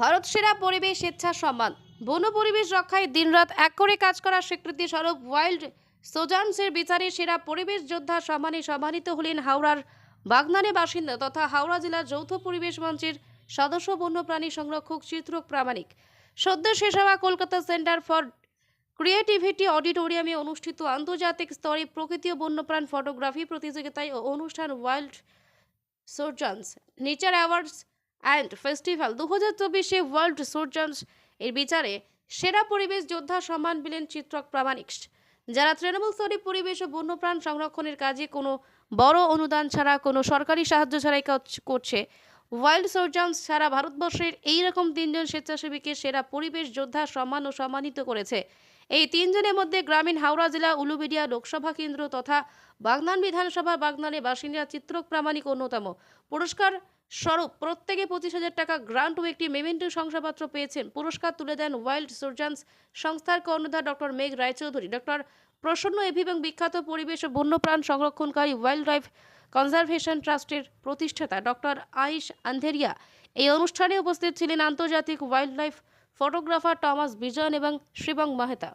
ভারত সেরা পরিবেশ, স্বেচ্ছা সম্মান। বন পরিবেশ রক্ষায় দিনরাত এক করে কাজ করার স্বীকৃতি স্বরূপ ওয়াইল্ড সোজান্সের বিচারে সেরা পরিবেশ যোদ্ধা সম্মানে সম্মানিত হলেন হাওড়ার বাগনানে বাসিন্দা তথা হাওড়া জেলার যৌথ পরিবেশ মঞ্চের সদস্য বন্যপ্রাণী সংরক্ষক চিত্রক প্রামাণিক। সদ্য শেষ হওয়া কলকাতা সেন্টার ফর ক্রিয়েটিভিটি অডিটোরিয়ামে অনুষ্ঠিত আন্তর্জাতিক স্তরে প্রকৃতি ও বন্যপ্রাণ ফটোগ্রাফি প্রতিযোগিতায় ও অনুষ্ঠান ওয়াইল্ড সোরজান্স নেচার অ্যাওয়ার্ডস অ্যান্ড ফেস্টিভ্যাল দু হাজার চব্বিশে ওয়ার্ল্ড সোর্জন্স এর বিচারে সেরা পরিবেশ যোদ্ধা সম্মান পেলেন চিত্রক প্রামাণিক। যারা তৃণমূল স্তরে পরিবেশ ও বন্যপ্রাণ সংরক্ষণের কাজে কোনো বড় অনুদান ছাড়া, কোনো সরকারি সাহায্য ছাড়াই কাজ করছে ওয়াইল্ড সোরজান্স সারা ভারতবর্ষের এই রকম তিনজন স্বেচ্ছাসেবীকে সেরা পরিবেশ যোদ্ধা সম্মান ও সম্মানিত করেছে। এই তিনজনের মধ্যে গ্রামীণ হাওড়া জেলা, উলুবেড়িয়া লোকসভা কেন্দ্র তথা বাগনান বিধানসভা বাগনানে বাসিন্দা চিত্রক প্রামাণিক অন্যতম। পুরস্কার স্বরূপ প্রত্যেকে পঁচিশ হাজার টাকা গ্রান্ট ও একটি মেমেন্টো শংসাপত্র পেয়েছেন। পুরস্কার তুলে দেন ওয়াইল্ড সোরজান্স সংস্থার কর্ণধার ডক্টর মেঘ রায়চৌধুরী। ডক্টর প্রসন্ন এভি এবং বিখ্যাত পরিবেশ ও বন্যপ্রাণ সংরক্ষণকারী ওয়াইল্ড লাইফ কনজারভেশন ট্রাস্টের প্রতিষ্ঠাতা ডক্টর আইশ আন্ধেরিয়া এই অনুষ্ঠানে উপস্থিত ছিলেন আন্তর্জাতিক ওয়াইল্ড লাইফ ফটোগ্রাফার টমাস বিজন এবং শিবং মাহেতা।